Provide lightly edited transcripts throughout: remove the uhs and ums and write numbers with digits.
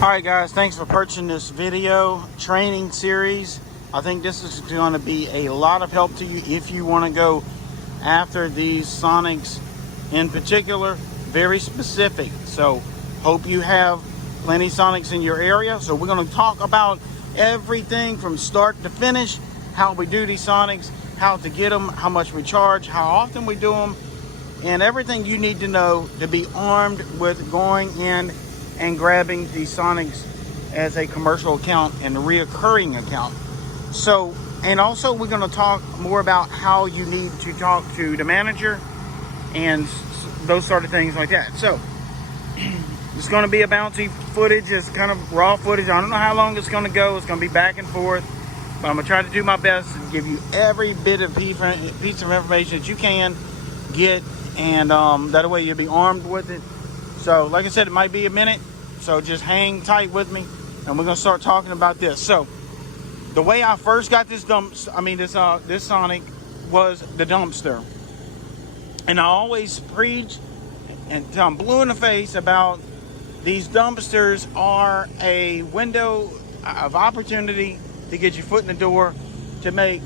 Alright guys, thanks for purchasing this video training series. I think this is going to be a lot of help to you if you want to go after these Sonics in particular, very specific. So hope you have plenty Sonics in your area. So we're going to talk about everything from start to finish, how we do these Sonics, how to get them, how much we charge, how often we do them, and everything you need to know to be armed with going in and grabbing the Sonics as a commercial account and a reoccurring account. So, and also we're going to talk more about how you need to talk to the manager and those sort of things like that. So it's going to be a bouncy footage. It's kind of raw footage. I don't know how long it's going to go. It's going to be back and forth, but I'm going to try to do my best to give you every bit of piece of information that you can get, and that way you'll be armed with it. So like I said, it might be a minute, so just hang tight with me and we're gonna start talking about this. So the way I first got this this Sonic was the dumpster, and I always preach until I'm blue in the face about these dumpsters are a window of opportunity to get your foot in the door to make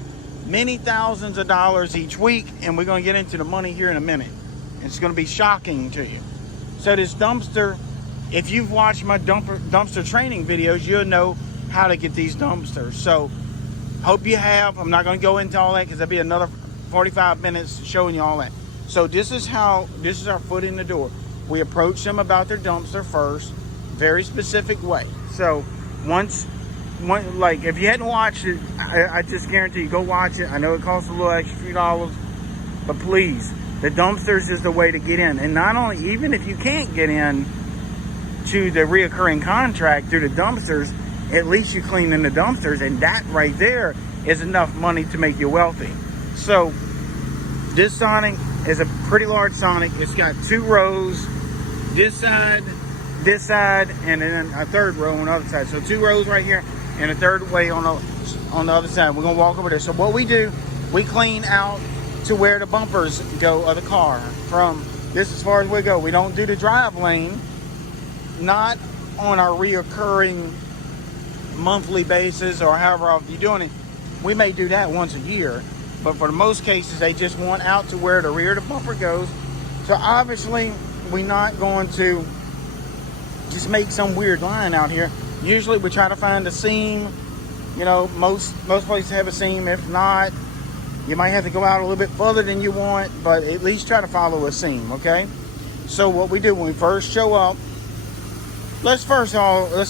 many thousands of dollars each week, and we're going to get into the money here in a minute. It's going to be shocking to you. So this dumpster, if you've watched my dumpster training videos, you'll know how to get these dumpsters. So hope you have. I'm not going to go into all that because that'll be another 45 minutes showing you all that. So this is our foot in the door. We approach them about their dumpster first, very specific way. So like if you hadn't watched it, I just guarantee you, go watch it. I know it costs a little extra few dollars, but please, the dumpsters is the way to get in. And not only, even if you can't get in to the reoccurring contract through the dumpsters, at least you clean in the dumpsters, and that right there is enough money to make you wealthy. So this Sonic is a pretty large Sonic. It's got 2 rows, this side, and then a 3rd row on the other side. So 2 rows right here and a 3rd way on the other side. We're gonna walk over there. So what we do, we clean out to where the bumpers go of the car. From this as far as we go. We don't do the drive lane, not on our reoccurring monthly basis or however often you're doing it. We may do that once a year, but for the most cases, they just want out to where the rear of the bumper goes. So obviously, we're not going to just make some weird line out here. Usually we try to find a seam. You know, most places have a seam. If not, you might have to go out a little bit further than you want, but at least try to follow a seam, okay? So what we do when we first show up, let's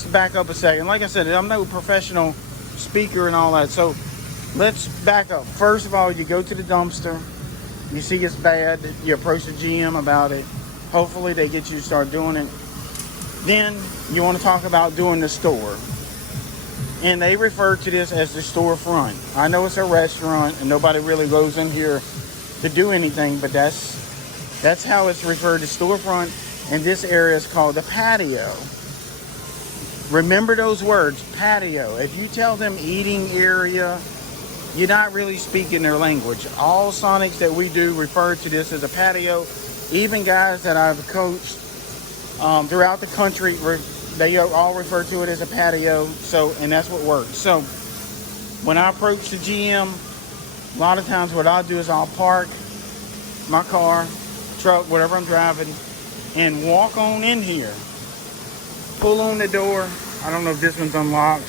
back up a second. Like I said, I'm no professional speaker and all that, so let's back up. First of all, you go to the dumpster. You see it's bad. You approach the GM about it. Hopefully they get you to start doing it. Then you want to talk about doing the store. And they refer to this as the storefront. I know it's a restaurant and nobody really goes in here to do anything, but that's how it's referred to, storefront. And this area is called the patio. Remember those words, patio. If you tell them eating area, you're not really speaking their language. All Sonics that we do refer to this as a patio. Even guys that I've coached throughout the country, they all refer to it as a patio. So, and that's what works. So when I approach the GM, a lot of times what I'll do is I'll park my car, truck, whatever I'm driving, and walk on in here. Pull on the door. I don't know if this one's unlocked.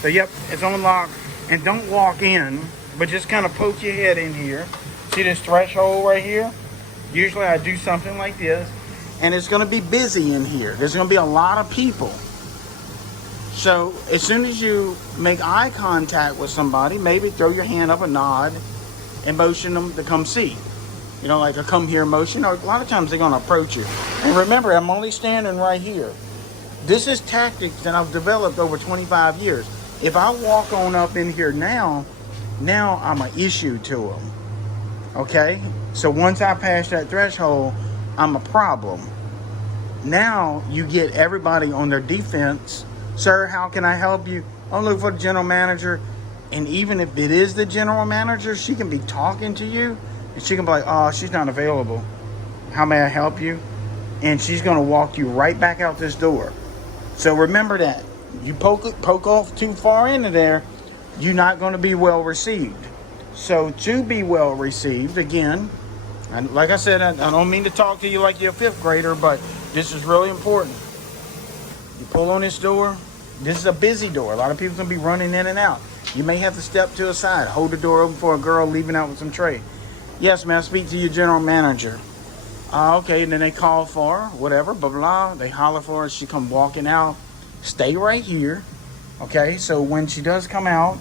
So yep, it's unlocked. And don't walk in, but just kind of poke your head in here. See this threshold right here? Usually I do something like this, and it's going to be busy in here. There's going to be a lot of people. So as soon as you make eye contact with somebody, maybe throw your hand up, a nod, and motion them to come see. You know, like a come here motion. Or a lot of times they're going to approach you. And remember, I'm only standing right here. This is tactics that I've developed over 25 years. If I walk on up in here now I'm an issue to them. Okay? So once I pass that threshold, I'm a problem. Now you get everybody on their defense. Sir, how can I help you? I'm looking for the general manager. And even if it is the general manager, she can be talking to you. And she can be like, oh, she's not available. How may I help you? And she's going to walk you right back out this door. So remember that. You poke off too far into there, you're not going to be well received. So to be well received, again, and like I said, I don't mean to talk to you like you're a fifth grader, but this is really important. You pull on this door. This is a busy door. A lot of people's going to be running in and out. You may have to step to a side, hold the door open for a girl leaving out with some tray. Yes, ma'am, speak to your general manager. Okay, and then they call for her, whatever, blah, blah. They holler for her. She come walking out. Stay right here. Okay, so when she does come out,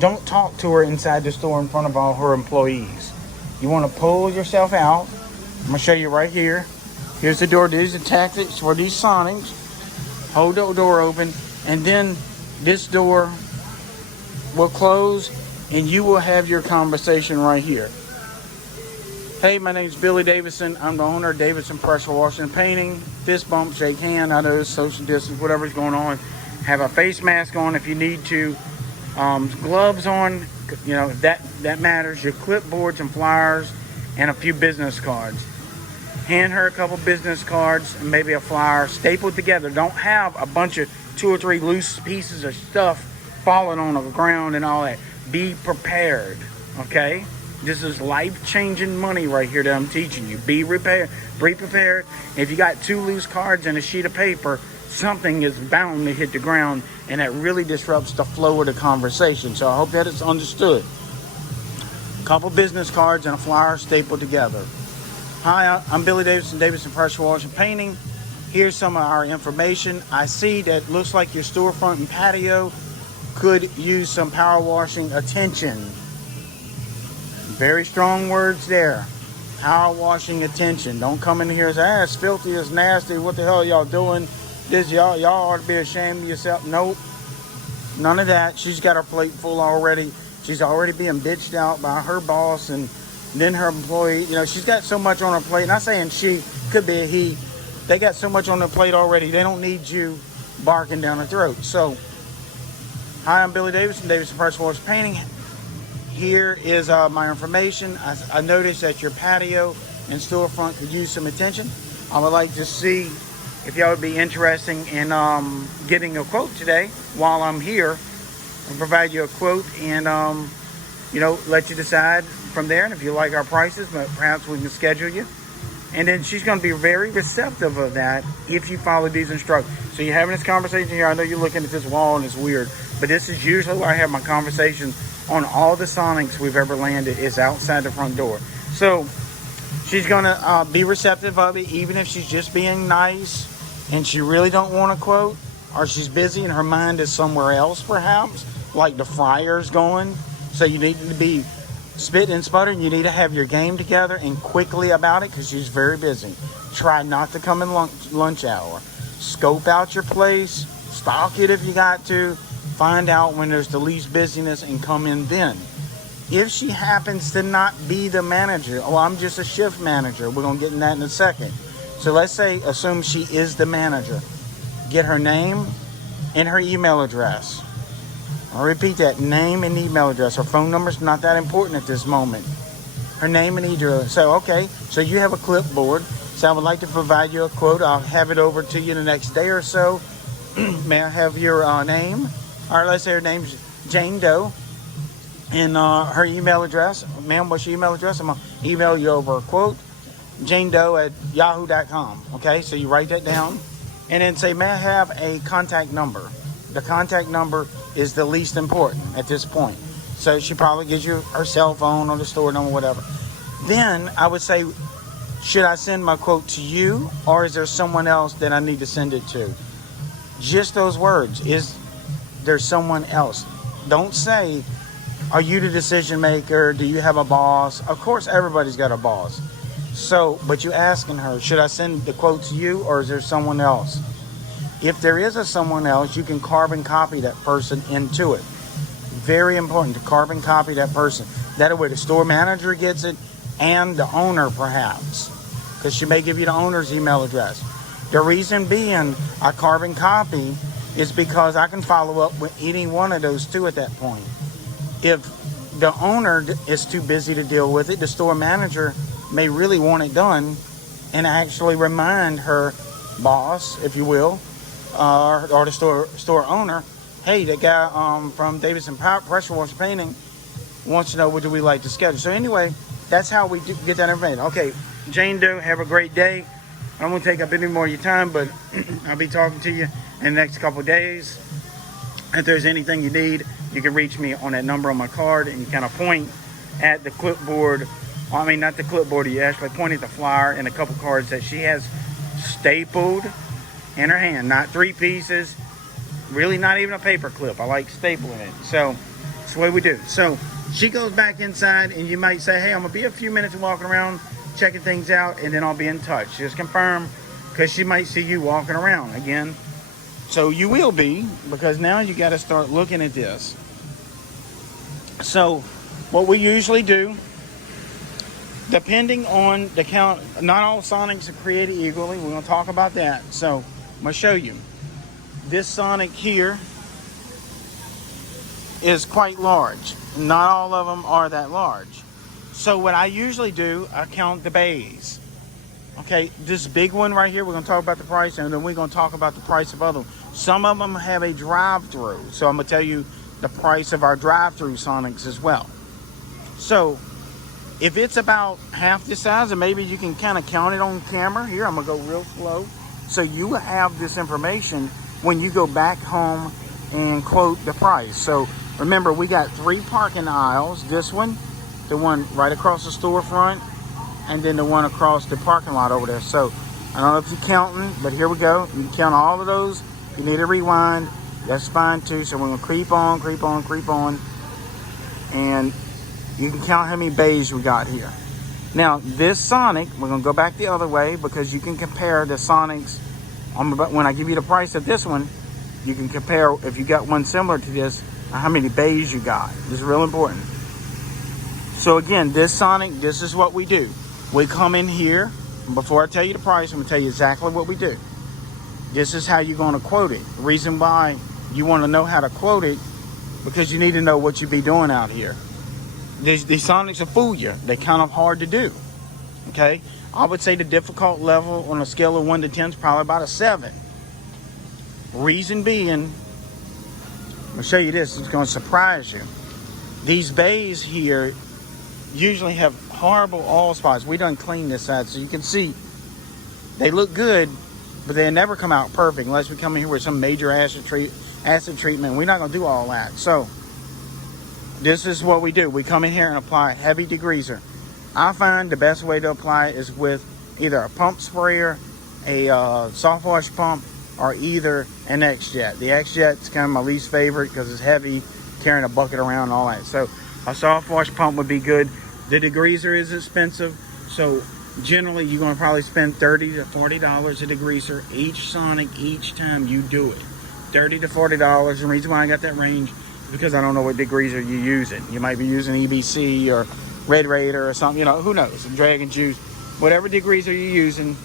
don't talk to her inside the store in front of all her employees. You want to pull yourself out. I'm going to show you right here. Here's the door. These are the tactics for these Sonics. Hold the door open, and then this door will close, and you will have your conversation right here. Hey, my name's Billy Davidson. I'm the owner of Davidson Pressure Washing and Painting. Fist bump, shake hand. I know social distance, whatever's going on. Have a face mask on if you need to. Gloves on. You know, that matters. Your clipboards and flyers and a few business cards. Hand her a couple business cards and maybe a flyer. Stapled together. Don't have a bunch of 2 or 3 loose pieces of stuff falling on the ground and all that. Be prepared. Okay? This is life-changing money right here that I'm teaching you. Be prepared. If you got 2 loose cards and a sheet of paper, something is bound to hit the ground, and that really disrupts the flow of the conversation. So I hope that it's understood. A couple business cards and a flyer stapled together. Hi, I'm Billy Davidson, Davidson Pressure Washing and Painting. Here's some of our information. I see that looks like your storefront and patio could use some power washing attention. Very strong words there. Power washing attention. Don't come in here and say, it's filthy, it's nasty, what the hell are y'all doing? Y'all ought to be ashamed of yourself. Nope. None of that. She's got her plate full already. She's already being bitched out by her boss and then her employee. You know, she's got so much on her plate. Not saying she, could be a he. They got so much on their plate already. They don't need you barking down their throat. So, hi, I'm Billy Davidson, Davidson Pressure Washing Painting. Here is my information. I noticed that your patio and storefront could use some attention. I would like to see if y'all would be interested in getting a quote today while I'm here. I'll provide you a quote and, let you decide from there. And if you like our prices, perhaps we can schedule you. And then she's going to be very receptive of that if you follow these instructions. So you're having this conversation here. I know you're looking at this wall and it's weird, but this is usually where I have my conversations on all the Sonics we've ever landed is outside the front door. So she's going to be receptive of it, even if she's just being nice and she really don't want to quote, or she's busy and her mind is somewhere else perhaps, like the fryer's going. So you need to be spit and sputter, and you need to have your game together and quickly about it because she's very busy. Try not to come in lunch hour. Scope out your place, stock it if you got to, find out when there's the least busyness and come in then. If she happens to not be the manager, I'm just a shift manager. We're going to get in that in a second. So let's say, assume she is the manager. Get her name and her email address. I'll repeat that, name and email address. Her phone number's not that important at this moment. Her name and email. So, okay, so you have a clipboard. So I would like to provide you a quote. I'll have it over to you the next day or so. May I have your name? All right, let's say her name's Jane Doe. And her email address. Ma'am, what's your email address? I'm going to email you over a quote. JaneDoe@yahoo.com. Okay, so you write that down. And then say, may I have a contact number? The contact number is the least important at this point. So she probably gives you her cell phone or the store number, whatever. Then I would say, should I send my quote to you, or is there someone else that I need to send it to? Just those words. Is there someone else? Don't say, are you the decision maker? Do you have a boss? Of course, everybody's got a boss. So, but you asking her, should I send the quote to you, or is there someone else? If there is a someone else, you can carbon copy that person into it. Very important to carbon copy that person. That way the store manager gets it and the owner perhaps, because she may give you the owner's email address. The reason being I carbon copy is because I can follow up with any one of those two at that point. If the owner is too busy to deal with it, the store manager may really want it done and actually remind her boss, if you will, or the store owner, hey, the guy from Davidson Pressure Washer Painting wants to know what do we like to schedule. So anyway, that's how we get that information. Okay, Jane Doe, have a great day. I won't take up any more of your time, but I'll be talking to you in the next couple of days. If there's anything you need, you can reach me on that number on my card, and you kind of point at the clipboard. I mean, not the clipboard, you actually point at the flyer and a couple cards that she has stapled in her hand. Not 3 pieces, really not even a paper clip. I like stapling it. So that's the way we do. So she goes back inside, and you might say, hey, I'm going to be a few minutes walking around, checking things out, and then I'll be in touch. Just confirm, because she might see you walking around again. So you will be, because now you got to start looking at this. So what we usually do, depending on the count, not all Sonics are created equally. We're going to talk about that. So I'm going to show you. This Sonic here is quite large. Not all of them are that large. So what I usually do, I count the bays. Okay, this big one right here, we're going to talk about the price, and then we're going to talk about the price of other ones. Some of them have a drive-through, so I'm going to tell you the price of our drive-through Sonics as well. So if it's about half the size, and maybe you can kind of count it on camera. Here, I'm going to go real slow. So you will have this information when you go back home and quote the price. So remember, we got 3 parking aisles. This one, the one right across the storefront, and then the one across the parking lot over there. So I don't know if you're counting, but here we go. You can count all of those. If you need to rewind, that's fine too. So we're going to creep on, creep on, creep on. And you can count how many bays we got here. Now, this Sonic, we're going to go back the other way, because you can compare the Sonics. When I give you the price of this one, you can compare, if you got one similar to this, how many bays you got. This is real important. So again, this Sonic, this is what we do. We come in here. Before I tell you the price, I'm going to tell you exactly what we do. This is how you're going to quote it. The reason why you want to know how to quote it, because you need to know what you be doing out here. These Sonics will fool you. They're kind of hard to do. Okay? I would say the difficult level on a scale of 1 to 10 is probably about a 7. Reason being, I'm going to show you this. It's going to surprise you. These bays here usually have horrible oil spots. We done clean this side, so you can see they look good, but they never come out perfect unless we come in here with some major acid treatment. We're not going to do all that. So this is what we do. We come in here and apply heavy degreaser. I find the best way to apply it is with either a pump sprayer, a soft wash pump, or either an X-Jet. The X-Jet's kind of my least favorite because it's heavy, carrying a bucket around and all that. So a soft wash pump would be good. The degreaser is expensive, so generally you're going to probably spend $30 to $40 a degreaser each Sonic, each time you do it. $30 to $40. The reason why I got that range is because I don't know what degreaser you're using. You might be using EBC or Red Raider or something, you know, who knows, Dragon Juice. Whatever degreaser you're using,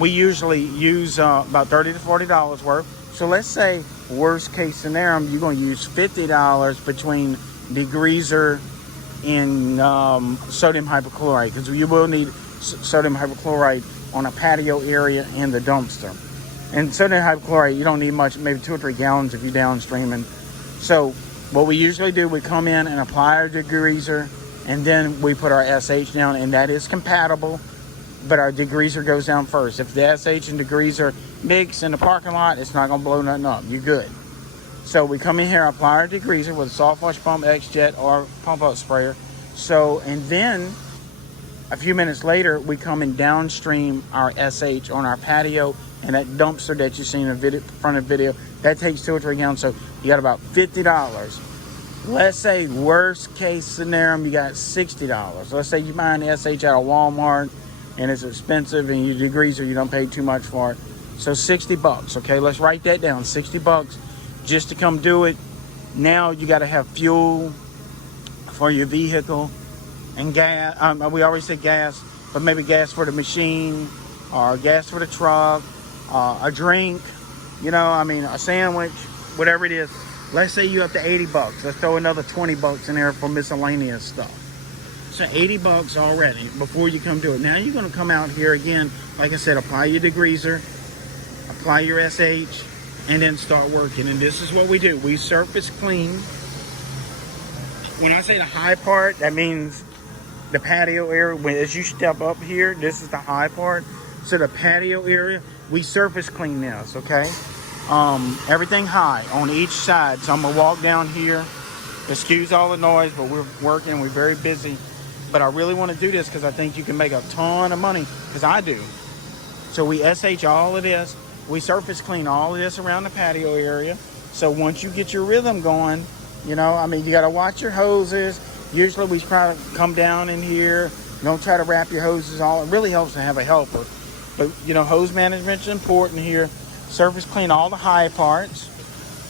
we usually use about $30 to $40 worth. So let's say, worst case scenario, you're going to use $50 between degreaser and sodium hypochlorite, because you will need sodium hypochlorite on a patio area in the dumpster. And sodium hypochlorite, you don't need much, maybe 2 or 3 gallons if you're downstreaming. So what we usually do, we come in and apply our degreaser, and then we put our SH down, and that is compatible, but our degreaser goes down first. If the SH and degreaser mix in the parking lot, it's not going to blow nothing up. You're good. So we come in here, apply our degreaser with a soft wash pump, X-Jet, or pump up sprayer. So, and then a few minutes later, we come and downstream our SH on our patio, and that dumpster that you see in the front of the video, that takes 2 or 3 gallons. So you got about $50. Let's say worst case scenario, you got $60. Let's say you buy an SH out of Walmart and it's expensive, and you degreaser, you don't pay too much for it. So $60, okay? Let's write that down, $60 just to come do it. Now you got to have fuel for your vehicle and gas. We already said gas, but maybe gas for the machine, or gas for the truck, a drink, you know, I mean, a sandwich, whatever it is. Let's say you're up to $80. Let's throw another $20 in there for miscellaneous stuff. So $80 already before you come do it. Now you're going to come out here again, like I said, apply your degreaser, apply your SH, and then start working. And this is what we do. We surface clean. When I say the high part, that means the patio area. As you step up here, this is the high part. So the patio area, we surface clean this, okay? Everything high on each side. So I'm gonna walk down here. Excuse all the noise, but we're working, we're very busy. But I really want to do this because I think you can make a ton of money, because I do. So we SH all of this. We surface clean all of this around the patio area. So once you get your rhythm going, you know, I mean, you got to watch your hoses. Usually we try to come down in here. Don't try to wrap your hoses all. It really helps to have a helper. But, you know, hose management is important here. Surface clean all the high parts.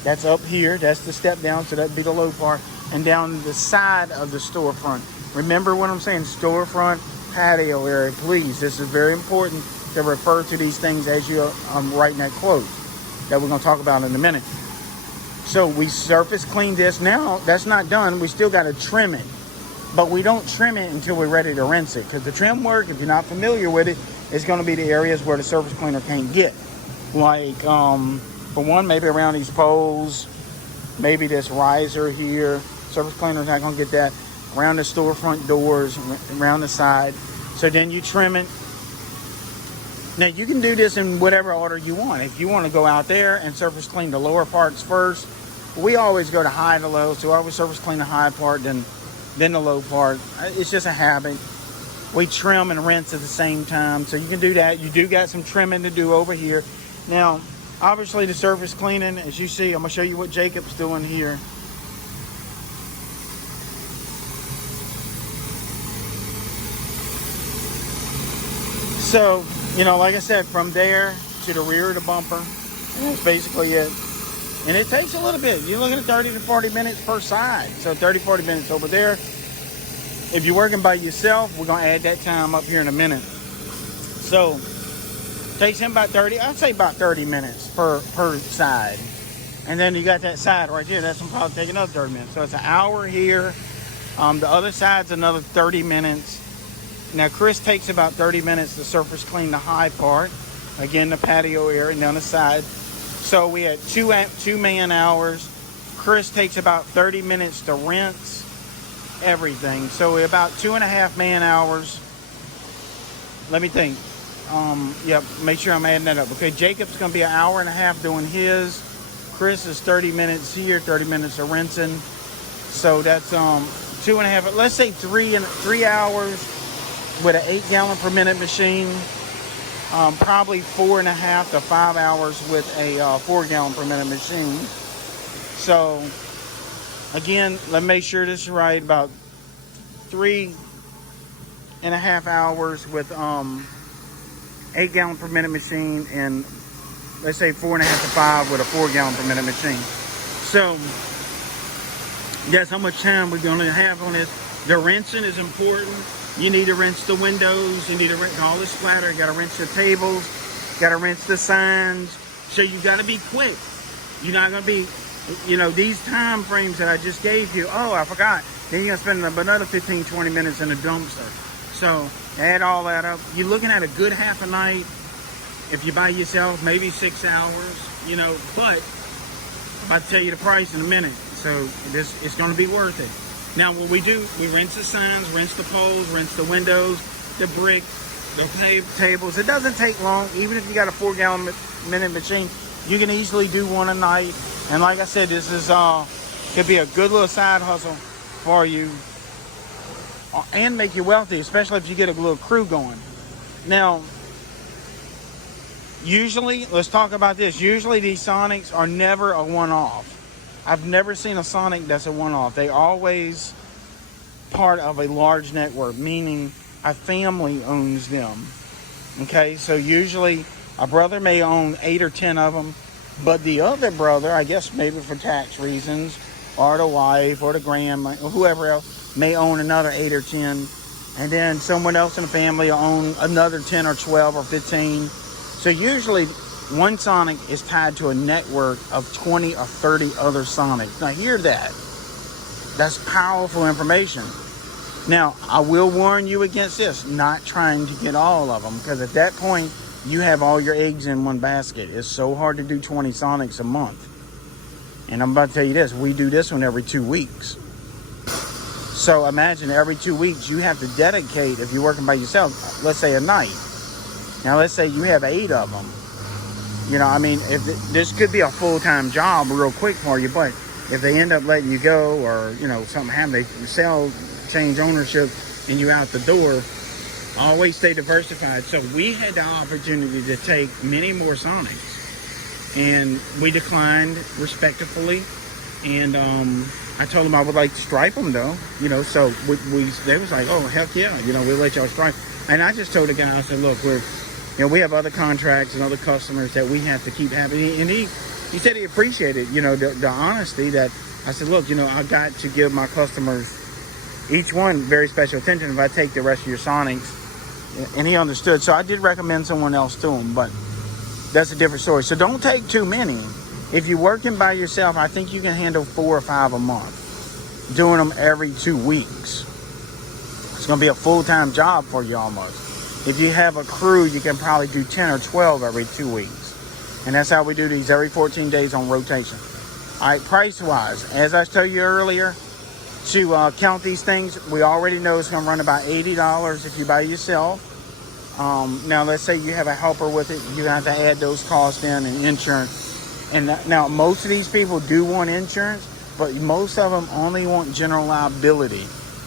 That's up here. That's the step down, so that'd be the low part. And down the side of the storefront. Remember what I'm saying, storefront, patio area. Please, this is very important to refer to these things as you're writing that quote that we're going to talk about in a minute. So we surface clean this. Now, that's not done. We still got to trim it. But we don't trim it until we're ready to rinse it. Because the trim work, if you're not familiar with it, is going to be the areas where the surface cleaner can't get. Like, for one, maybe around these poles, maybe this riser here. Surface cleaner's not going to get that. Around the storefront doors, around the side. So then you trim it. Now you can do this in whatever order you want. If you want to go out there and surface clean the lower parts first, we always go to high to low. So I always surface clean the high part, then the low part. It's just a habit. We trim and rinse at the same time. So you can do that. You do got some trimming to do over here. Now, obviously the surface cleaning, as you see, I'm going to show you what Jacob's doing here. So, you know, like I said, from there to the rear of the bumper, and that's basically it. And it takes a little bit. You're looking at 30 to 40 minutes per side. So 30, 40 minutes over there. If you're working by yourself, we're going to add that time up here in a minute. So, takes him about 30, I'd say about 30 minutes per side. And then you got that side right there. That's going to probably take another 30 minutes. So it's an hour here. The other side's another 30 minutes. Now, Chris takes about 30 minutes to surface clean the high part. Again, the patio area and down the side. So we had two man hours. Chris takes about 30 minutes to rinse everything. So we're about 2.5 man hours. Let me think. Yep, make sure I'm adding that up. Okay, Jacob's going to be an hour and a half doing his. Chris is 30 minutes here, 30 minutes of rinsing. So that's 2.5, let's say 3 hours with an 8 gallon per minute machine. Probably 4.5 to 5 hours with a 4 gallon per minute machine. So again, let's make sure this is right. About 3.5 hours with 8 gallon per minute machine, and let's say 4.5 to 5 with a 4 gallon per minute machine. So that's how much time we're going to have on this. The rinsing is important. You need to rinse the windows. You need to rinse all the splatter. You got to rinse the tables. You got to rinse the signs. So you got to be quick. You're not going to be, you know, these time frames that I just gave you. Oh, I forgot. Then you're going to spend another 15, 20 minutes in a dumpster. So add all that up. You're looking at a good half a night. If you're by yourself, maybe 6 hours, you know, but I'm about to tell you the price in a minute. So it's going to be worth it. Now, what we do, we rinse the signs, rinse the poles, rinse the windows, the brick, the tables. It doesn't take long. Even if you got a 4 gallon minute machine, you can easily do one a night. And like I said, this is could be a good little side hustle for you and make you wealthy, especially if you get a little crew going. Now, usually, let's talk about this. Usually these Sonics are never a one-off. I've never seen a Sonic that's a one-off. They always part of a large network, meaning a family owns them. Okay, so usually a brother may own 8 or 10 of them, but the other brother, I guess maybe for tax reasons, or the wife, or the grandma, or whoever else, may own another 8 or 10. And then someone else in the family will own another 10 or 12 or 15. So usually one Sonic is tied to a network of 20 or 30 other Sonics. Now hear that. That's powerful information. Now, I will warn you against this, not trying to get all of them, because at that point, you have all your eggs in one basket. It's so hard to do 20 Sonics a month. And I'm about to tell you this, we do this one every 2 weeks. So imagine every 2 weeks you have to dedicate, if you're working by yourself, let's say a night. Now let's say you have 8 of them. You know, I mean, if this could be a full-time job real quick for you, but if they end up letting you go, or, you know, something happens, they sell, change ownership, and you out the door, always stay diversified. So we had the opportunity to take many more Sonics, and we declined respectfully. And I told them I would like to stripe them, though. You know, so they was like, oh, heck yeah, you know, we'll let y'all stripe. And I just told the guy, I said, look, you know, we have other contracts and other customers that we have to keep having. And he said he appreciated, you know, the honesty that I said, look, you know, I got to give my customers, each one, very special attention if I take the rest of your Sonics. And he understood. So I did recommend someone else to him, but that's a different story. So don't take too many. If you're working by yourself, I think you can handle 4 or 5 a month, doing them every 2 weeks. It's going to be a full-time job for you almost. If you have a crew, you can probably do 10 or 12 every 2 weeks. And that's how we do these, every 14 days on rotation. All right, price-wise, as I told you earlier, to count these things, we already know it's going to run about $80 if you buy yourself. Now, let's say you have a helper with it. You're going to have to add those costs in and insurance. And now, most of these people do want insurance, but most of them only want general liability.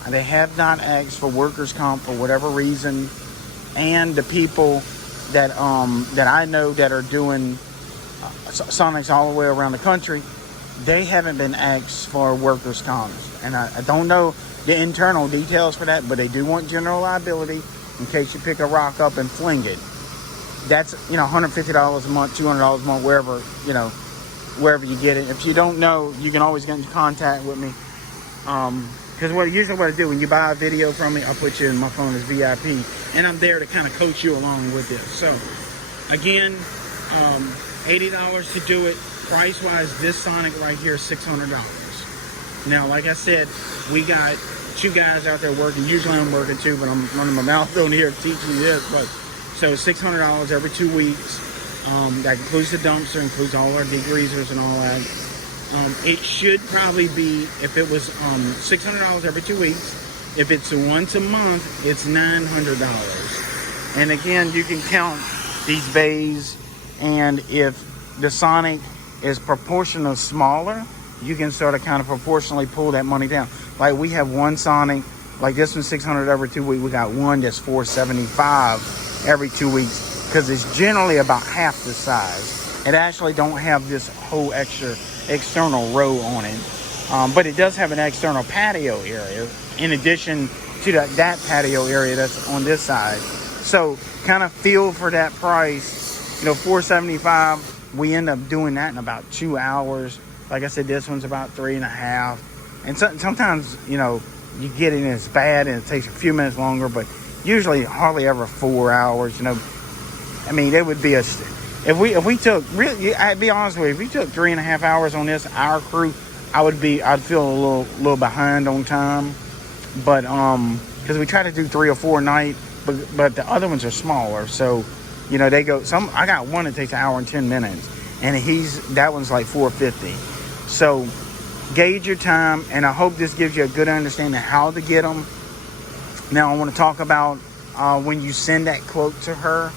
They have not asked for workers' comp for whatever reason. And the people that I know that are doing Sonics all the way around the country, they haven't been asked for workers' comp. And I don't know the internal details for that, but they do want general liability in case you pick a rock up and fling it. That's, you know, $150 a month, $200 a month, wherever you get it. If you don't know, you can always get in contact with me. Because usually what I do, when you buy a video from me, I'll put you in my phone as VIP. And I'm there to kind of coach you along with this. So, again, $80 to do it. Price-wise, this Sonic right here is $600. Now, like I said, we got 2 guys out there working. Usually I'm working too, but I'm running my mouth on here teaching you this. But so $600 every 2 weeks. That includes the dumpster, includes all our degreasers and all that. It should probably be, if it was $600 every 2 weeks, if it's once a month, it's $900. And again, you can count these bays, and if the Sonic is proportional smaller, you can sort of kind of proportionally pull that money down. Like we have one Sonic, like this one's $600 every 2 weeks. We got one that's $475 every 2 weeks, because it's generally about half the size. It actually don't have this whole extra external row on it, but it does have an external patio area in addition to that patio area that's on this side. So kind of feel for that price, you know, $475. We end up doing that in about 2 hours. Like I said, this one's about 3.5. And sometimes, you know, you get it and it's bad and it takes a few minutes longer, but usually hardly ever 4 hours. You know, I mean, it would be if we took, really, I'd be honest with you, if we took 3.5 hours on this, our crew, I'd feel a little behind on time. But because we try to do 3 or 4 a night, but the other ones are smaller, so you know they go. I got one that takes 1 hour and 10 minutes, and that one's like $450. So gauge your time, and I hope this gives you a good understanding of how to get them. Now I want to talk about when you send that quote to her,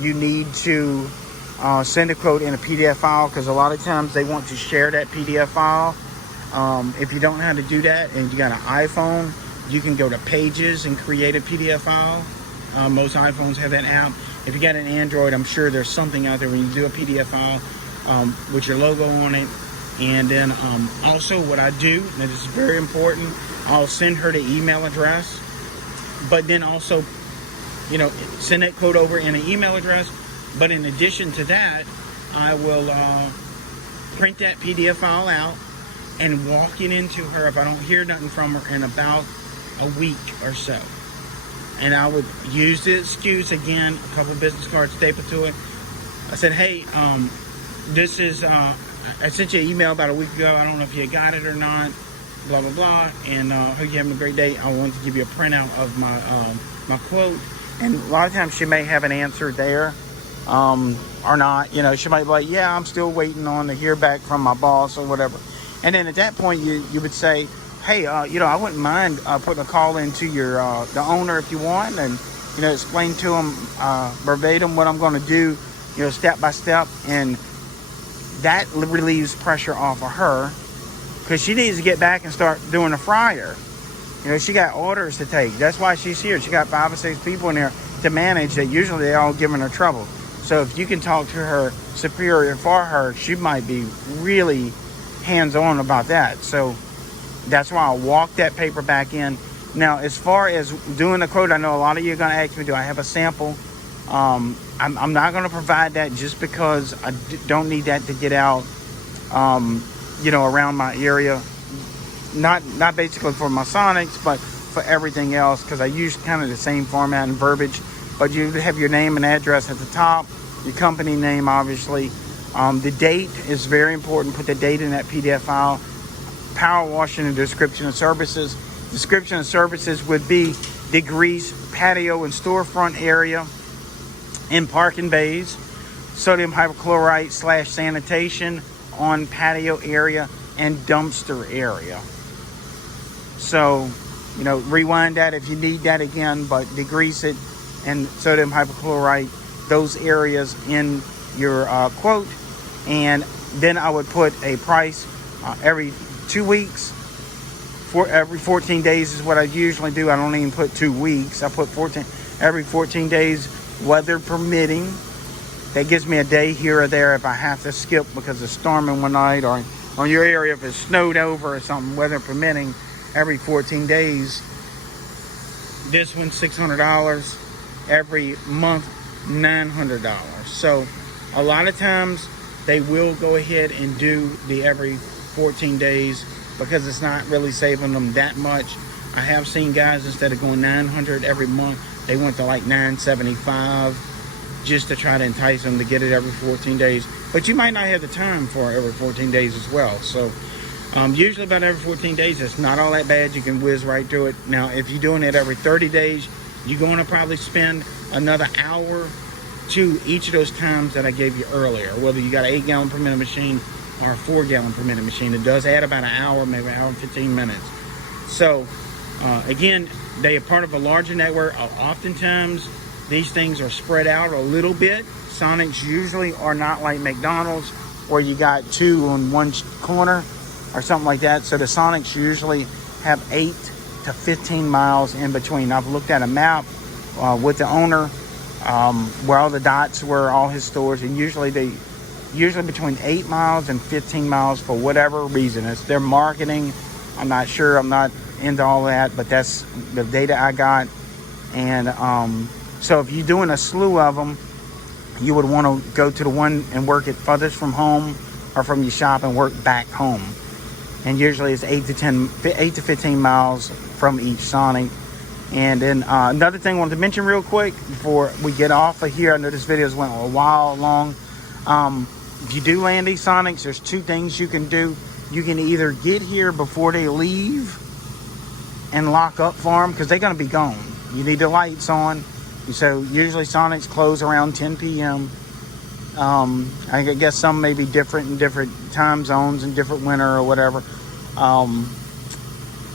you need to send a quote in a PDF file, because a lot of times they want to share that PDF file. If you don't know how to do that and you got an iPhone, you can go to Pages and create a PDF file. Most iPhones have that app. If you got an Android, I'm sure there's something out there when you do a PDF file with your logo on it. And then also what I do, and this is very important, I'll send her the email address, but then also, you know, send that quote over in an email address. But in addition to that, I will print that PDF file out and walk it into her if I don't hear nothing from her in about a week or so. And I would use the excuse again, a couple of business cards stapled to it. I said, hey, this is, I sent you an email about a week ago. I don't know if you got it or not, blah, blah, blah. And hope you're having a great day. I wanted to give you a printout of my quote. And a lot of times she may have an answer there. or not. You know, she might be like, yeah, I'm still waiting on to hear back from my boss or whatever. And then at that point, you would say, hey, you know, I wouldn't mind putting a call into your the owner if you want, and you know, explain to them verbatim what I'm going to do, you know, step by step, and that relieves pressure off of her, because she needs to get back and start doing the fryer. You know, she got orders to take. That's why she's here. She got 5 or 6 people in there to manage that usually they're all giving her trouble. So if you can talk to her superior for her, she might be really hands-on about that. So that's why I walked that paper back in. Now, as far as doing the quote, I know a lot of you are going to ask me, do I have a sample? I'm not going to provide that just because I don't need that to get out, you know, around my area. Not basically for my Sonics, but for everything else, because I use kind of the same format and verbiage. But you have your name and address at the top, your company name, obviously. The date is very important. Put the date in that PDF file. Power washing and description of services. Description of services would be degrease, patio and storefront area in parking bays, sodium hypochlorite / sanitation on patio area and dumpster area. So, you know, rewind that if you need that again, but degrease it and sodium hypochlorite, those areas in your quote. And then I would put a price every 2 weeks. For every 14 days is what I usually do. I don't even put 2 weeks. I put 14 every 14 days, weather permitting. That gives me a day here or there if I have to skip because of storming one night, or on your area if it snowed over or something, weather permitting, every 14 days. This one's $600. Every month, $900. So a lot of times they will go ahead and do the every 14 days because it's not really saving them that much. I have seen guys, instead of going $900 every month, they went to like $975 just to try to entice them to get it every 14 days. But you might not have the time for every 14 days as well. So usually about every 14 days, it's not all that bad. You can whiz right through it. Now, if you're doing it every 30 days, you're going to probably spend another hour to each of those times that I gave you earlier, whether you got an 8-gallon per minute machine or a 4-gallon per minute machine. It does add about an hour, maybe an hour and 15 minutes. So again, they are part of a larger network. Oftentimes these things are spread out a little bit. Sonics usually are not like McDonald's where you got 2 on one corner or something like that. So the Sonics usually have 8 to 15 miles in between. I've looked at a map with the owner where all the dots were, all his stores, and usually between 8 miles and 15 miles for whatever reason. It's their marketing. I'm not sure. I'm not into all that, but that's the data I got. And so if you're doing a slew of them, you would want to go to the one and work it furthest from home or from your shop and work back home. And usually it's 8 to 15 miles from each Sonic. And then another thing I wanted to mention real quick before we get off of here. I know this video's went a while long. If you do land these Sonics, there's 2 things you can do. You can either get here before they leave and lock up for them, because they're going to be gone. You need the lights on. So usually Sonics close around 10 p.m. I guess some may be different in different time zones and different winter or whatever.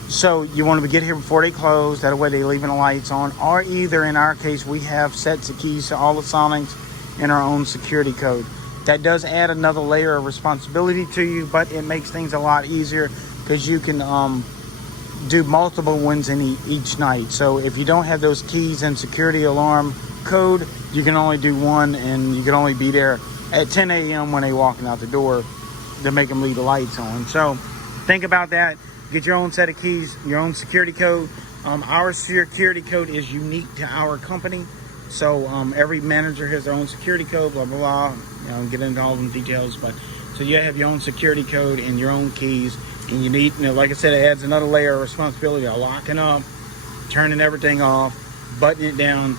So you want to get here before they close. That way they're leaving the lights on. Or either, in our case, we have sets of keys to all the Sonics in our own security code. That does add another layer of responsibility to you, but it makes things a lot easier because you can do multiple ones in each night. So if you don't have those keys and security alarm code, you can only do one, and you can only be there at 10 a.m. when they're walking out the door to make them leave the lights on. So think about that. Get your own set of keys, your own security code. Our security code is unique to our company. So every manager has their own security code, blah, blah, blah. You know, get into all the details. But so you have your own security code and your own keys. And you need, like I said, it adds another layer of responsibility of locking up, turning everything off, buttoning it down,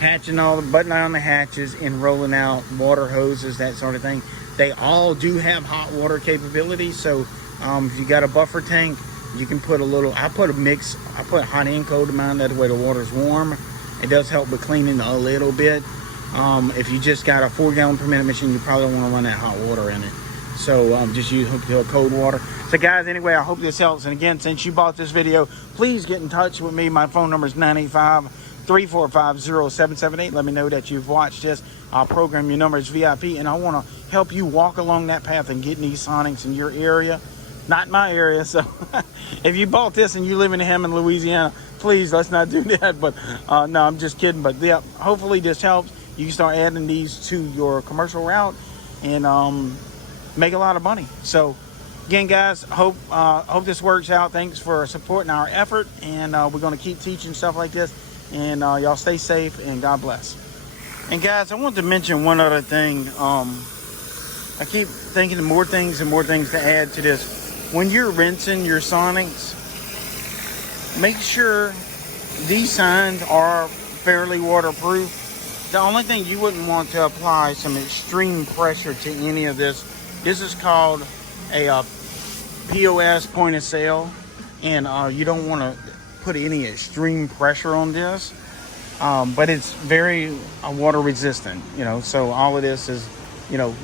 buttoning on the hatches, and rolling out water hoses, that sort of thing. They all do have hot water capability. So if you got a buffer tank, you can put I put hot end coat in mine, that way the water's warm. It does help with cleaning a little bit. If you just got a 4 gallon per minute machine, you probably don't want to run that hot water in it. So just use cold water. So guys, anyway, I hope this helps. And again, since you bought this video, please get in touch with me. My phone number is 985-345-0778. Let me know that you've watched this. I'll program your number as VIP, and I want to help you walk along that path and get these Sonics in your area. Not my area, so if you bought this and you live in Hammond, Louisiana, please, let's not do that. But no, I'm just kidding. But yeah, hopefully this helps. You can start adding these to your commercial route and make a lot of money. So again, guys, hope this works out. Thanks for supporting our effort, and we're going to keep teaching stuff like this. And y'all stay safe, and God bless. And guys, I want to mention one other thing. I keep thinking of more things and more things to add to this. When you're rinsing your Sonics, make sure these signs are fairly waterproof. The only thing you wouldn't want to apply some extreme pressure to any of this. This is called a POS, point of sale, and you don't want to put any extreme pressure on this. But it's very water resistant, you know, so all of this is, you know,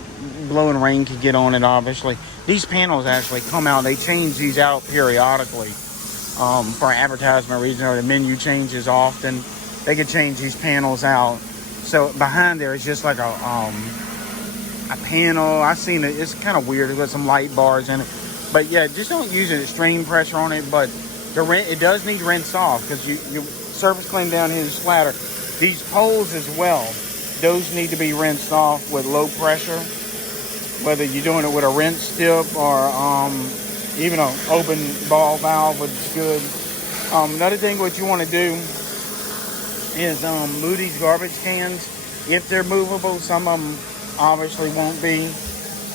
blowing rain could get on it, obviously. These panels actually come out, they change these out periodically for advertisement reasons, or the menu changes often. They could change these panels out. So behind there is just like a panel. I've seen it, it's kind of weird, with some light bars in it. But yeah, just don't use an extreme pressure on it, but it does need rinsed off, because you surface clean down here and splatter. These poles as well, those need to be rinsed off with low pressure, whether you're doing it with a rinse tip or even an open ball valve, which is good. Another thing what you want to do is move these garbage cans if they're movable. Some of them obviously won't be,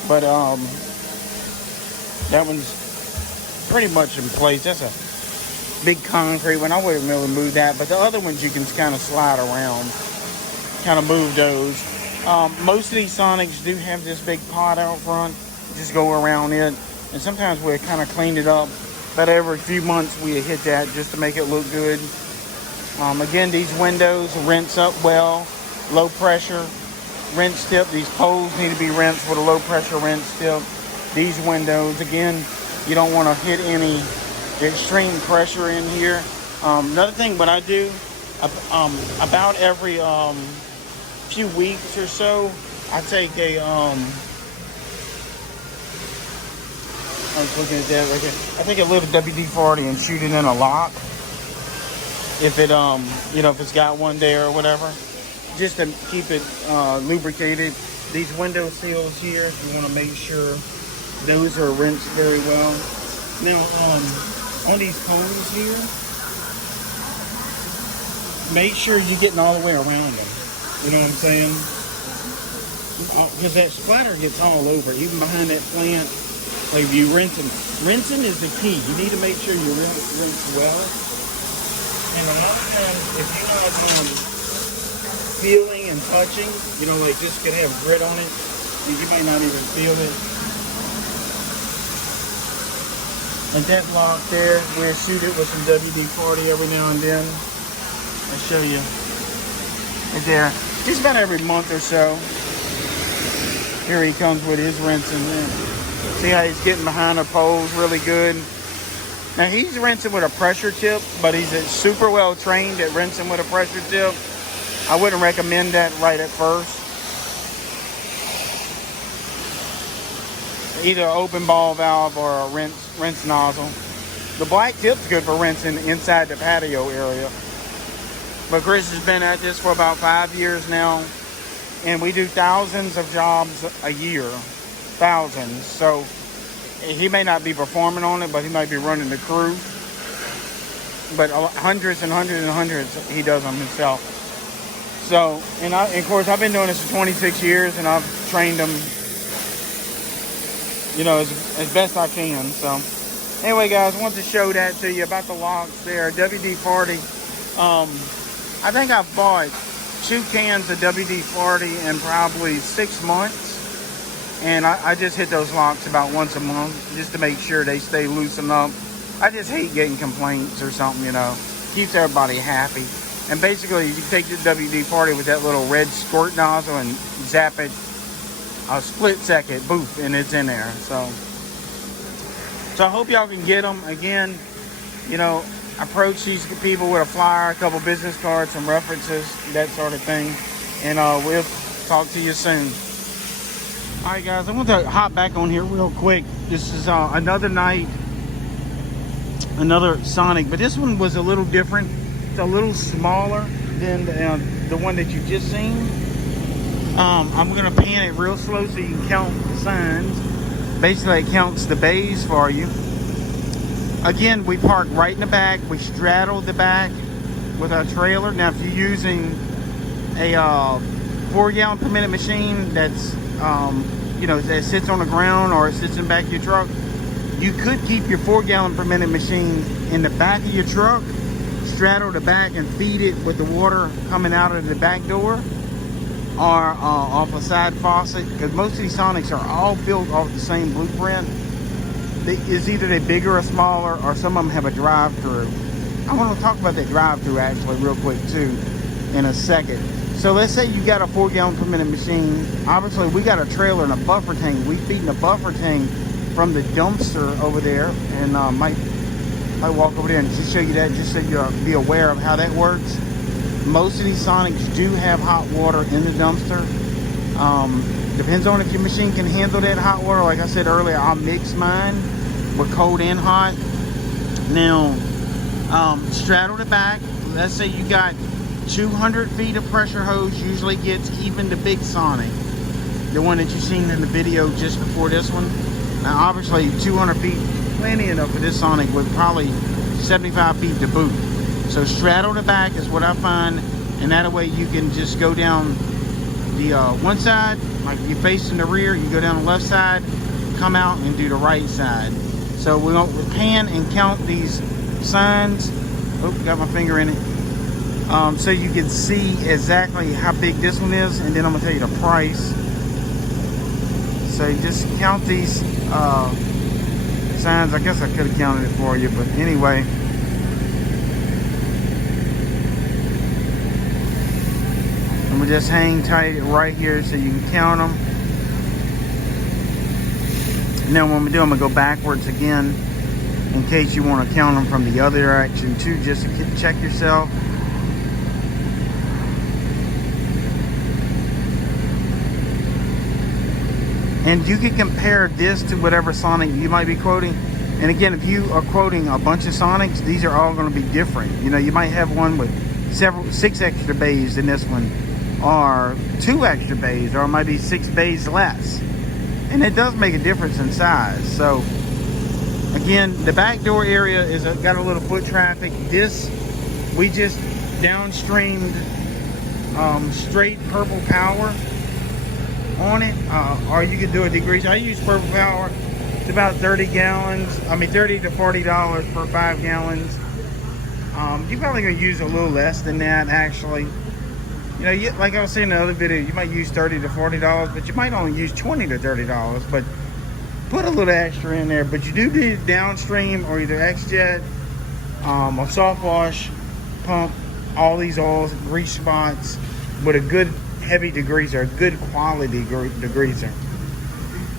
but that one's pretty much in place. That's a big concrete one. I wouldn't really move that, but the other ones you can kind of slide around, kind of move those. Most of these Sonics do have this big pot out front. Just go around it, and sometimes we kind of clean it up, but every few months we hit that just to make it look good. Again, these windows rinse up well, low pressure rinse tip. These poles need to be rinsed with a low pressure rinse tip. These windows, again, you don't want to hit any extreme pressure in here. Another thing what I do, about every few weeks or so, I take a I was looking at that right here. I take a little WD-40 and shoot it in a lock, if it you know, if it's got one there or whatever, just to keep it lubricated. These window seals here, you want to make sure those are rinsed very well. Now on these poles here, make sure you're getting all the way around them. You know what I'm saying? Because that splatter gets all over, even behind that plant. Like if you rinse them. Rinsing is the key. You need to make sure you rinse well. And a lot of times, if you're not feeling and touching, you know, like this could have grit on it, you might not even feel it. And that lock there, we're suited with some WD-40 every now and then. I'll show you right there. Just about every month or so. Here he comes with his rinsing. See how he's getting behind the poles really good. Now he's rinsing with a pressure tip, but he's super well trained at rinsing with a pressure tip. I wouldn't recommend that right at first. Either an open ball valve or a rinse nozzle. The black tip's good for rinsing inside the patio area. But Chris has been at this for about 5 years now, and we do thousands of jobs a year. Thousands. So he may not be performing on it, but he might be running the crew. But hundreds and hundreds and hundreds he does them himself. So, and of course, I've been doing this for 26 years, and I've trained them, you know, as best I can. So, anyway, guys, I want to show that to you about the locks there. WD-40. I think I've bought 2 cans of WD-40 in probably 6 months. And I just hit those locks about once a month just to make sure they stay loosened up. I just hate getting complaints or something, you know. Keeps everybody happy. And basically, you take the WD-40 with that little red squirt nozzle and zap it a split second, boof, and it's in there. So I hope y'all can get them. Again, you know, approach these people with a flyer, a couple business cards, some references, that sort of thing. And we'll talk to you soon. All right, guys, I want to hop back on here real quick. This is another night, another Sonic, but this one was a little different. It's a little smaller than the one that you just seen. I'm going to pan it real slow so you can count the signs. Basically, it counts the bays for you. Again, we park right in the back. We straddle the back with our trailer. Now, if you're using a 4 gallon per minute machine that's, you know, that sits on the ground or it sits in the back of your truck, you could keep your 4 gallon per minute machine in the back of your truck, straddle the back and feed it with the water coming out of the back door or off a side faucet, because most of these Sonics are all built off the same blueprint. It's either they're bigger or smaller, or some of them have a drive-through. I want to talk about that drive-through actually real quick too in a second. So let's say you got a 4 gallon per minute machine. Obviously we got a trailer and a buffer tank. We feeding the buffer tank from the dumpster over there, and might walk over there and just show you that, just so you'll be aware of how that works. Most of these Sonics do have hot water in the dumpster. Depends on if your machine can handle that hot water. Like I said earlier, I'll mix mine with cold and hot. Now, straddle the back. Let's say you got 200 feet of pressure hose. Usually gets even the big Sonic, the one that you've seen in the video just before this one. Now, obviously, 200 feet, plenty enough for this Sonic, with probably 75 feet to boot. So straddle the back is what I find, and that way you can just go down the one side, like you're facing the rear, you go down the left side, come out and do the right side. So we're going to pan and count these signs. Oh, got my finger in it. So you can see exactly how big this one is, and then I'm going to tell you the price. So you just count these signs. I guess I could have counted it for you, but anyway. And we just hang tight right here so you can count them. And then when we do, I'm going to go backwards again in case you want to count them from the other direction too, just to check yourself. And you can compare this to whatever Sonic you might be quoting. And again, if you are quoting a bunch of Sonics, these are all going to be different. You know, you might have one with 6 extra bays than this one, or 2 extra bays, or maybe 6 bays less. And it does make a difference in size. So again, the back door area is got a little foot traffic. This, we just downstreamed straight Purple Power on it, or you could do a degreaser. I use Purple Power. It's about 30 gallons. I mean, $30 to $40 per 5 gallons. You're probably gonna use a little less than that, actually. You know, like I was saying in the other video, you might use $30 to $40, but you might only use $20 to $30. But put a little extra in there. But you do need downstream or either X-Jet, a soft wash pump, all these oils, grease spots, with a good heavy degreaser, a good quality degreaser.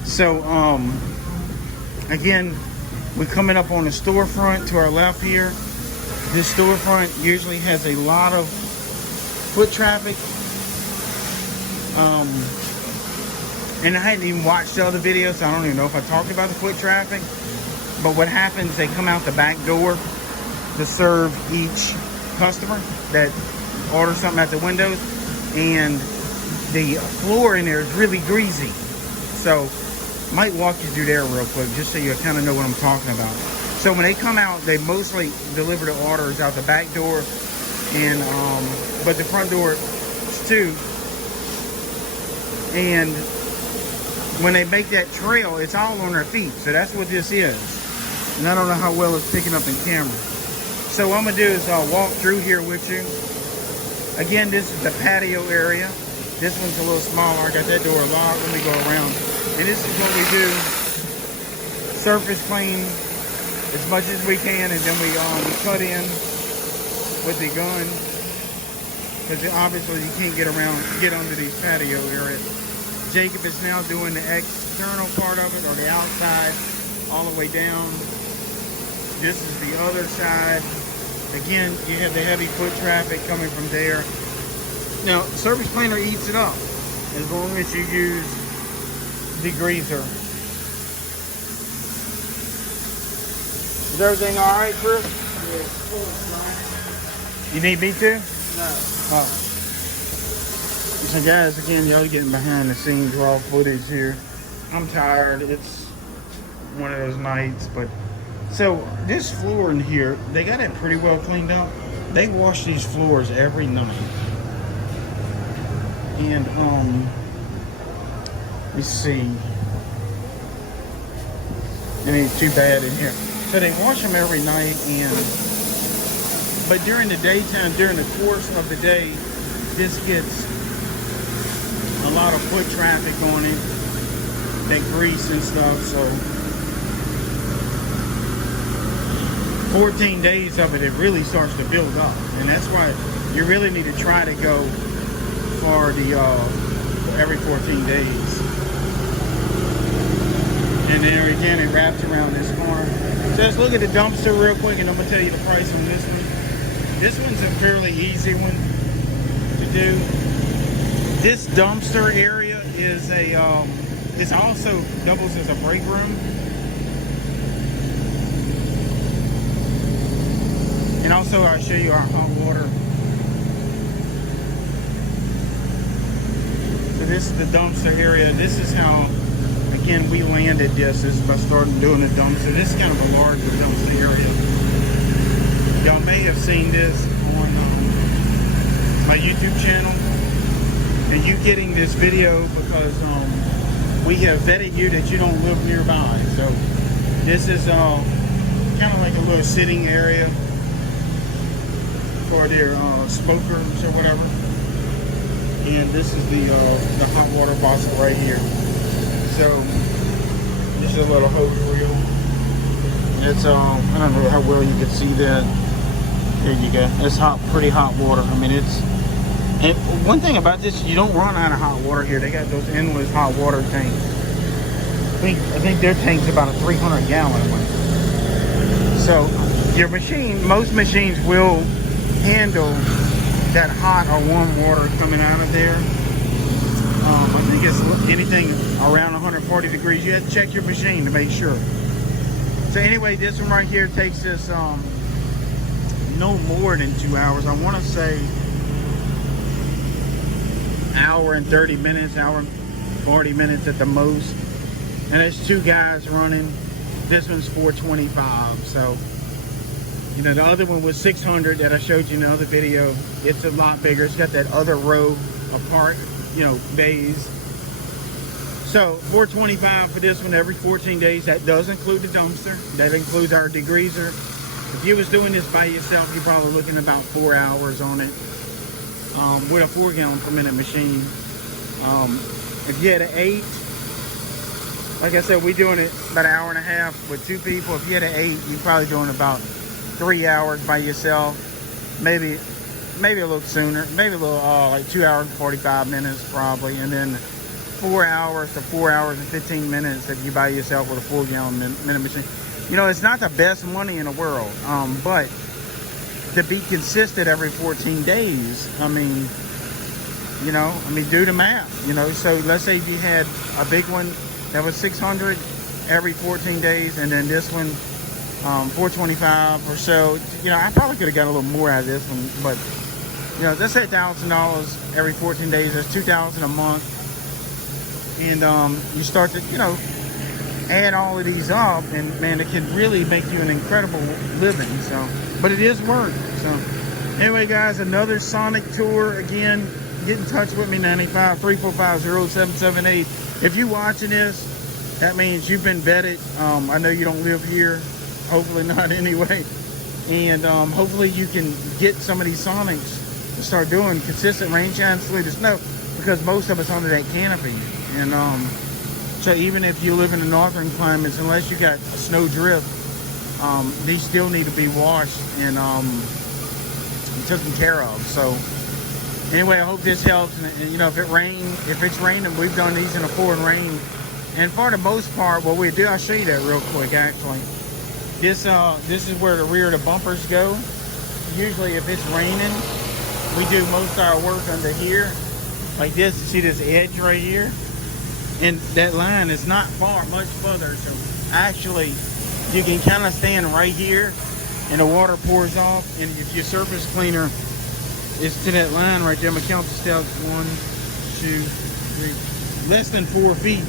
So again, we're coming up on the storefront to our left here. This storefront usually has a lot of foot traffic, and I hadn't even watched the other videos, so I don't even know if I talked about the foot traffic. But what happens, they come out the back door to serve each customer that orders something at the windows, and the floor in there is really greasy. So might walk you through there real quick just so you kind of know what I'm talking about. So when they come out, they mostly deliver the orders out the back door, and but the front door too. And when they make that trail, it's all on their feet. So that's what this is. And I don't know how well it's picking up in camera. So what I'm gonna do is I'll walk through here with you. Again, this is the patio area. This one's a little smaller. I got that door locked. Let me go around. And this is what we do. Surface clean as much as we can, and then we cut in with the gun because obviously you can't get under these patio areas. Jacob is now doing the external part of it, or the outside, all the way down. This is the other side. Again, you have the heavy foot traffic coming from there. Now, Surface Planer eats it up as long as you use degreaser. Is everything all right, Chris? Yeah. You need me to? No. Oh. So guys, again, y'all getting behind the scenes raw footage here. I'm tired. It's one of those nights, but so this floor in here, they got it pretty well cleaned up. They wash these floors every night. And let's see. It ain't too bad in here. So they wash them every night, but during the daytime, during the course of the day, this gets a lot of foot traffic on it, that grease and stuff. So 14 days of it, it really starts to build up, and that's why you really need to try to go for the every 14 days. And there again, it wraps around this corner. So let's look at the dumpster real quick, and I'm gonna tell you the price on this one. This one's a fairly easy one to do. This dumpster area is this also doubles as a break room. And also I'll show you our hot water. So this is the dumpster area. This is how, again, we landed this. This is by starting doing the dumpster. This is kind of a larger dumpster area. Y'all may have seen this on my YouTube channel. And you getting this video because we have vetted you that you don't live nearby. So this is kind of like a little sitting area for their smokers or whatever. And this is the hot water faucet right here. So this is a little hose reel. It's I don't know how well you can see that. There you go. It's pretty hot water. I mean, and one thing about this, you don't run out of hot water here. They got those endless hot water tanks. I think their tank's about a 300-gallon one. So your machine, most machines will handle that hot or warm water coming out of there. I think it's anything around 140 degrees. You have to check your machine to make sure. So anyway, this one right here takes us no more than 2 hours. I want to say hour and 30 minutes, hour and 40 minutes at the most. And there's 2 guys running. This one's 425. So, you know, the other one was 600 that I showed you in the other video. It's a lot bigger. It's got that other row apart, you know, bays. So 425 for this one every 14 days. That does include the dumpster. That includes our degreaser. If you was doing this by yourself, you're probably looking about 4 hours on it. With a 4-gallon per minute machine. If you had an 8, like I said, we're doing it about an hour and a half with 2 people. If you had an 8, you're probably doing about 3 hours by yourself. Maybe a little sooner. Maybe a little like 2 hours and 45 minutes probably. And then 4 hours to 4 hours and 15 minutes if you by yourself with a 4-gallon minute machine. You know, it's not the best money in the world, but to be consistent every 14 days, I mean, you know, do the math, you know. So let's say you had a big one that was 600 every 14 days, and then this one 425 or so. You know, I probably could have got a little more out of this one, but you know, let's say $1,000 every 14 days. That's $2,000 a month, and you start to, you know, add all of these up, and man, it can really make you an incredible living. So, but it is work. So anyway, guys, another Sonic tour. Again, get in touch with me, 95-345-0778. If you're watching this, that means you've been vetted. I know you don't live here, hopefully not anyway, and hopefully you can get some of these Sonics to start doing consistent rain, shine, sleet, or snow, because most of us under that canopy. And so even if you live in the northern climates, unless you got a snow drift, these still need to be washed and taken care of. So Anyway, I hope this helps. And you know, if it's raining, we've done these in a pouring rain. And for the most part, what we do, I'll show you that real quick. Actually, this is where the rear of the bumpers go. Usually, if it's raining, we do most of our work under here, like this. You see this edge right here, and that line is not much further. So actually, you can kind of stand right here, and the water pours off. And if your surface cleaner is to that line right there, I'm gonna count the steps: 1, 2, 3, less than 4 feet.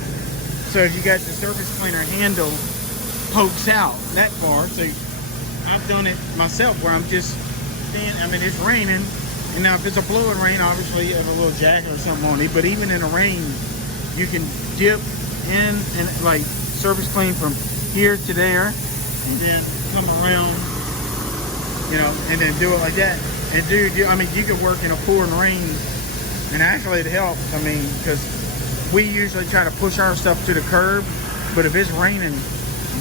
So if you got the surface cleaner handle pokes out that far, so I've done it myself where I'm just standing. I mean, it's raining, and now if it's a blowing rain, obviously you have a little jacket or something on it. But even in the rain, you can dip in and like surface clean from here to there, and then come around, you know, and then do it like that. And I mean, you could work in a pouring rain, and actually it helps. I mean, because we usually try to push our stuff to the curb, but if it's raining,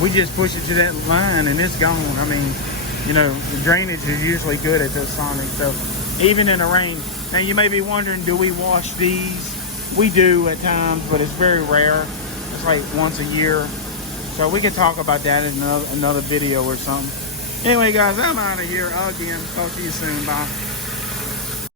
we just push it to that line and it's gone. I mean, you know, the drainage is usually good at this Sonic. So even in the rain. Now you may be wondering, do we wash these? We do at times, but it's very rare. It's like once a year. So we can talk about that in another video or something. Anyway, guys, I'm out of here again. Talk to you soon. Bye.